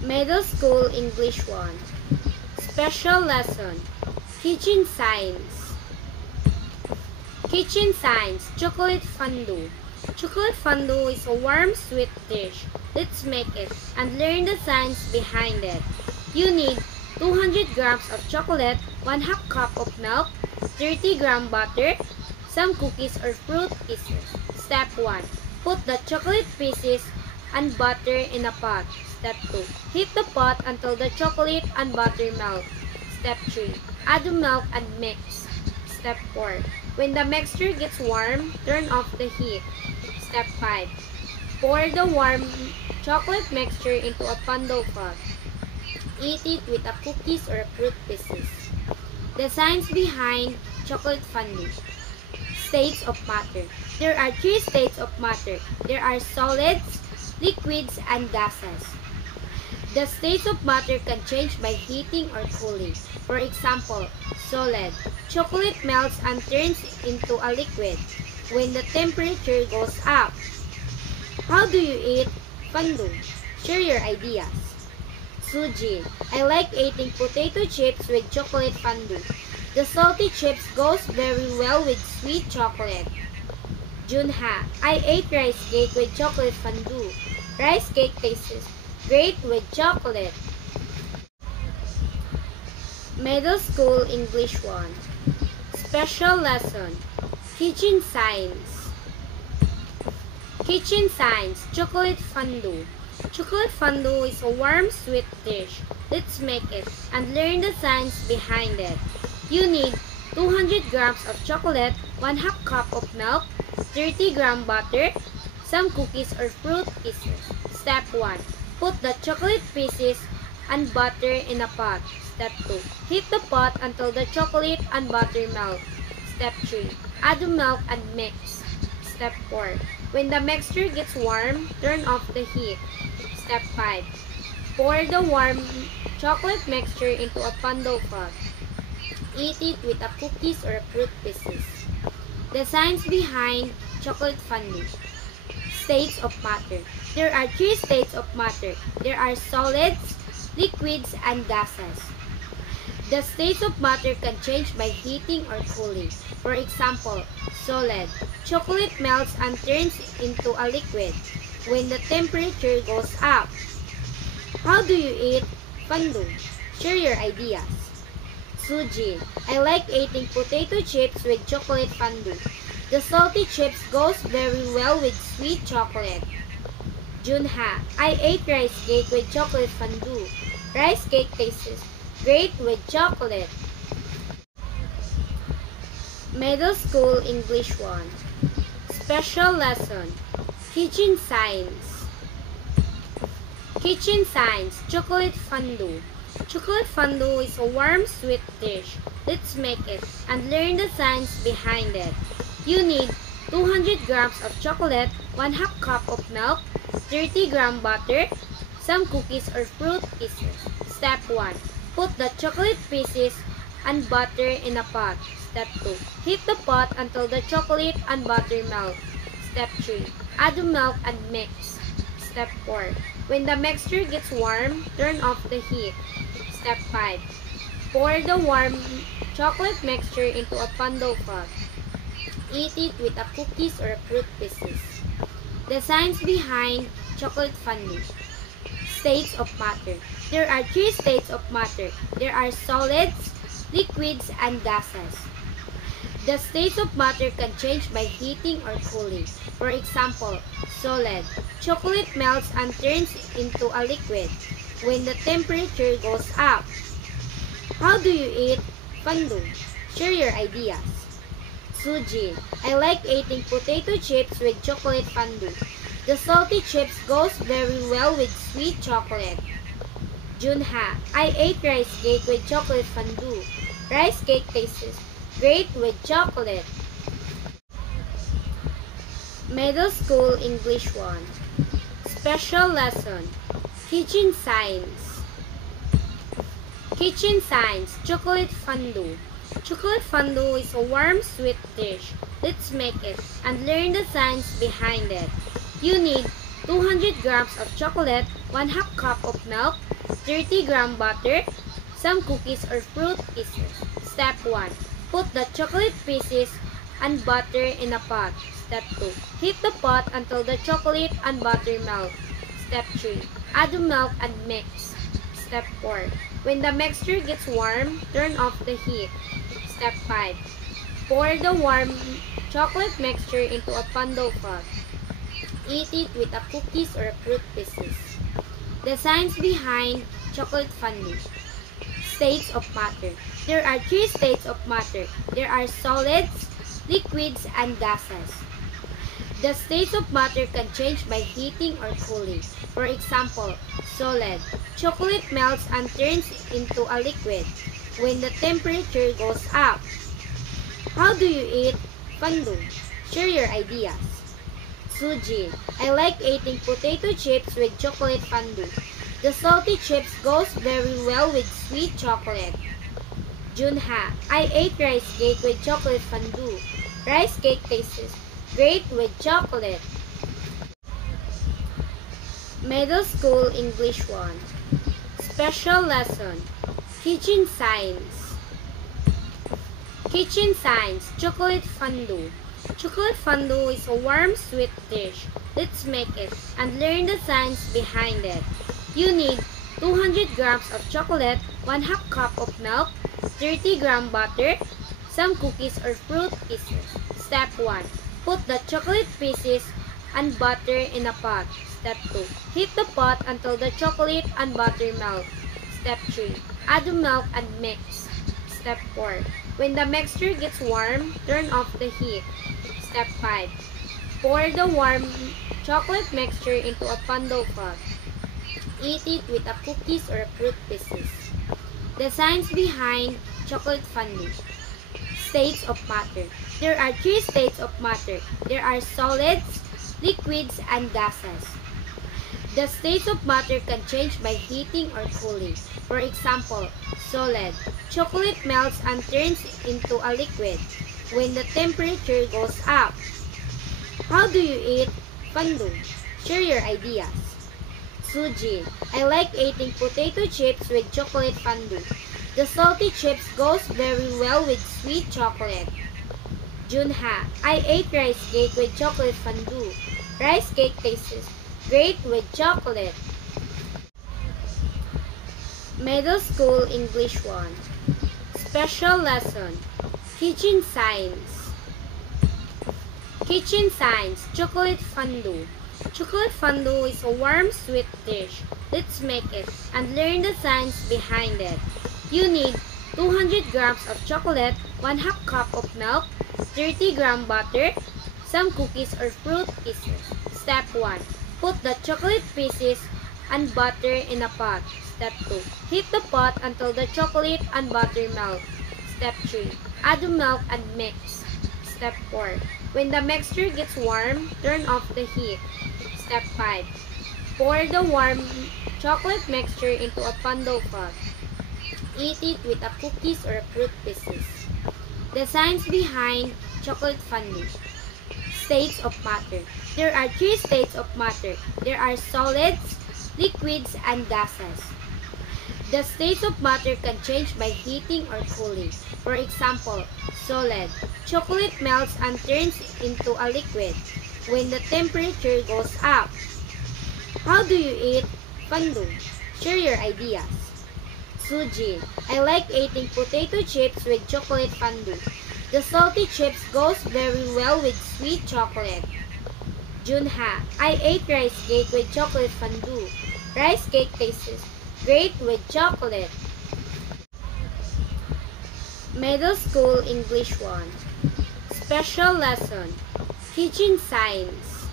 Middle School English 1. Special Lesson. Kitchen Science. Kitchen Science. Chocolate fondue. Chocolate fondue is a warm, sweet dish. Let's make it and learn the science behind it. You need 200 grams of chocolate, 1/2 cup of milk, 30 gram butter, some cookies or fruit pieces. Step 1. Put the chocolate pieces and butter in a pot. Step 2. Heat the pot until the chocolate and butter melt. Step 3. Add the milk and mix. Step 4. When the mixture gets warm, turn off the heat. Step 5. Pour the warm chocolate mixture into a fondue pot. Eat it with a cookies or fruit pieces. The science behind chocolate fondue. States of matter. There are 3 states of matter. There are solids, liquids, and gases. The states of matter can change by heating or cooling. For example, solid. Chocolate melts and turns into a liquid when the temperature goes up. How do you eat fondue? Share your ideas. Suji. I like eating potato chips with chocolate fondue. The salty chips goes very well with sweet chocolate. Junha. I ate rice cake with chocolate fondue. Rice cake tastes great with chocolate. Middle School English 1. Special Lesson. Kitchen Science. Kitchen Science. Chocolate fondue. Chocolate fondue is a warm, sweet dish. Let's make it and learn the science behind it. You need 200 grams of chocolate, 1/2 cup of milk, 30 gram butter, some cookies or fruit pieces. Step 1. Put the chocolate pieces and butter in a pot. Step 2. Heat the pot until the chocolate and butter melt. Step 3. Add the milk and mix. Step 4. When the mixture gets warm, turn off the heat. Step 5. Pour the warm chocolate mixture into a fondue pot. Eat it with a cookies or fruit pieces. The science behind chocolate fondue. States of matter. There are 3 states of matter. There are solids, liquids, and gases. The states of matter can change by heating or cooling. For example, solid. Chocolate melts and turns into a liquid when the temperature goes up. How do you eat fondue? Share your ideas. Suji. I like eating potato chips with chocolate fondue. The salty chips goes very well with sweet chocolate. Junha. I ate rice cake with chocolate fondue. Rice cake tastes great with chocolate. Middle School English 1. Special Lesson. Kitchen Science. Kitchen Science. Chocolate fondue. Chocolate fondue is a warm, sweet dish. Let's make it and learn the science behind it. You need 200 grams of chocolate, 1/2 cup of milk, 30 gram butter, some cookies or fruit pieces. Step 1. Put the chocolate pieces and butter in a pot. Step 2. Heat the pot until the chocolate and butter melt. Step 3. Add the milk and mix. Step 4. When the mixture gets warm, turn off the heat. Step 5. Pour the warm chocolate mixture into a fondue pot. Eat it with a cookies or fruit pieces. The science behind chocolate fondue. States of matter. There are 3 states of matter. There are solids, liquids, and gases. The states of matter can change by heating or cooling. For example, solid. Chocolate melts and turns into a liquid when the temperature goes up. How do you eat fondue? Share your ideas. Suji. I like eating potato chips with chocolate fondue. The salty chips goes very well with sweet chocolate. Junha. I ate rice cake with chocolate fondue. Rice cake tastes great with chocolate. Middle School English 1. Special Lesson. Kitchen Science. Kitchen Science. Chocolate fondue. Chocolate fondue is a warm, sweet dish. Let's make it and learn the science behind it. You need 200 grams of chocolate, 1/2 cup of milk, 30-gram butter, some cookies or fruit pieces. Step 1. Put the chocolate pieces and butter in a pot. Step 2. Heat the pot until the chocolate and butter melt. Step 3. Add the milk and mix. Step 4. When the mixture gets warm, turn off the heat. Step 5. Pour the warm chocolate mixture into a Fondue pot. Eat it with a cookies or fruit pieces. The science behind chocolate fondue. States of matter. There are 3 states of matter. There are solids, liquids, and gases. The states of matter can change by heating or cooling. For example, solid. Chocolate melts and turns into a liquid when the temperature goes up. How do you eat fondue? Share your ideas. Sujin. I like eating potato chips with chocolate fondue. The salty chips goes very well with sweet chocolate. Junha. I ate rice cake with chocolate fondue. Rice cake tastes great with chocolate. Middle School English 1. Special lesson. Kitchen Science. Kitchen Science. Chocolate fondue. Chocolate fondue is a warm, sweet dish. Let's make it and learn the science behind it. You need 200 grams of chocolate, 1/2 cup of milk, 30-gram butter, some cookies or fruit pieces. Step 1. Put the chocolate pieces and butter in a pot. Step 2. Heat the pot until the chocolate and butter melt. Step 3. Add the milk and mix. Step 4. When the mixture gets warm, turn off the heat. Step 5. Pour the warm chocolate mixture into a Fondue pot. Eat it with a cookies or fruit pieces. The science behind chocolate fondue. States of matter. There are 3 states of matter. There are solids, liquids, and gases. The states of matter can change by heating or cooling. For example, solid. Chocolate melts and turns into a liquid when the temperature goes up. How do you eat fondue? Share your ideas. Sujin. I like eating potato chips with chocolate fondue. The salty chips goes very well with sweet chocolate. Junha. I ate rice cake with chocolate fondue. Rice cake tastes great with chocolate. Middle School English 1. Special lesson. Kitchen Science. Kitchen Science. Chocolate fondue. Chocolate fondue is a warm, sweet dish. Let's make it and learn the science behind it. You need 200 grams of chocolate, 1/2 cup of milk, 30-gram butter, some cookies or fruit pieces. Step 1. Put the chocolate pieces and butter in a pot. Step 2. Heat the pot until the chocolate and butter melt. Step 3. Add the milk and mix. Step 4. When the mixture gets warm, turn off the heat. Step 5. Pour the warm chocolate mixture into a Fondue pot. Eat it with a cookies or fruit pieces. The science behind chocolate fondue. States of matter. There are 3 states of matter. There are solids, liquids, and gases. The states of matter can change by heating or cooling. For example, solid. Chocolate melts and turns into a liquid when the temperature goes up. How do you eat fondue? Share your ideas. Sujin. I like eating potato chips with chocolate fondue. The salty chips goes very well with sweet chocolate. Junha. I ate rice cake with chocolate fondue. Rice cake tastes great with chocolate. Middle School English 1. Special lesson. Kitchen Science.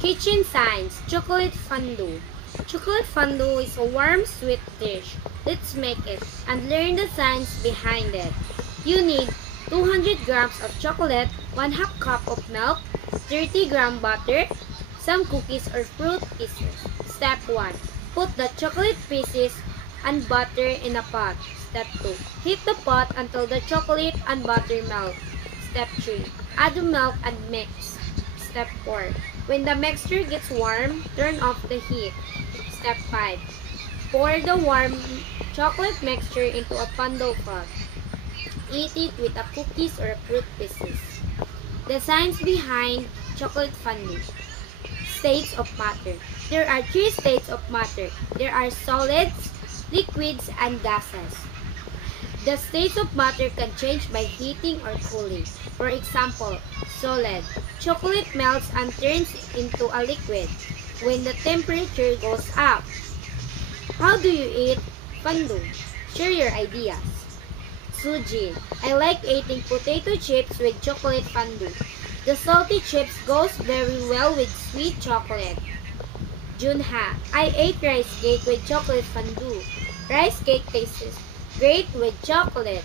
Kitchen Science. Chocolate fondue. Chocolate fondue is a warm, sweet dish. Let's make it and learn the science behind it. You need 200 grams of chocolate, 1/2 cup of milk, 30-gram butter, some cookies or fruit pieces. Step 1. Put the chocolate pieces and butter in a pot. Step 2. Heat the pot until the chocolate and butter melt. Step 3. Add the milk and mix. Step 4. When the mixture gets warm, turn off the heat. Step 5. Pour the warm chocolate mixture into a fondue pot. Eat it with a cookies or fruit pieces. The science behind chocolate fondue. States of matter. There are 3 states of matter. There are solids, liquids, and gases. The states of matter can change by heating or cooling. For example, solid. Chocolate melts and turns into a liquid when the temperature goes up. How do you eat fondue? Share your ideas. Sujin. I like eating potato chips with chocolate fondue. The salty chips goes very well with sweet chocolate. Junha. I ate rice cake with chocolate fondue. Rice cake tastes great with chocolate.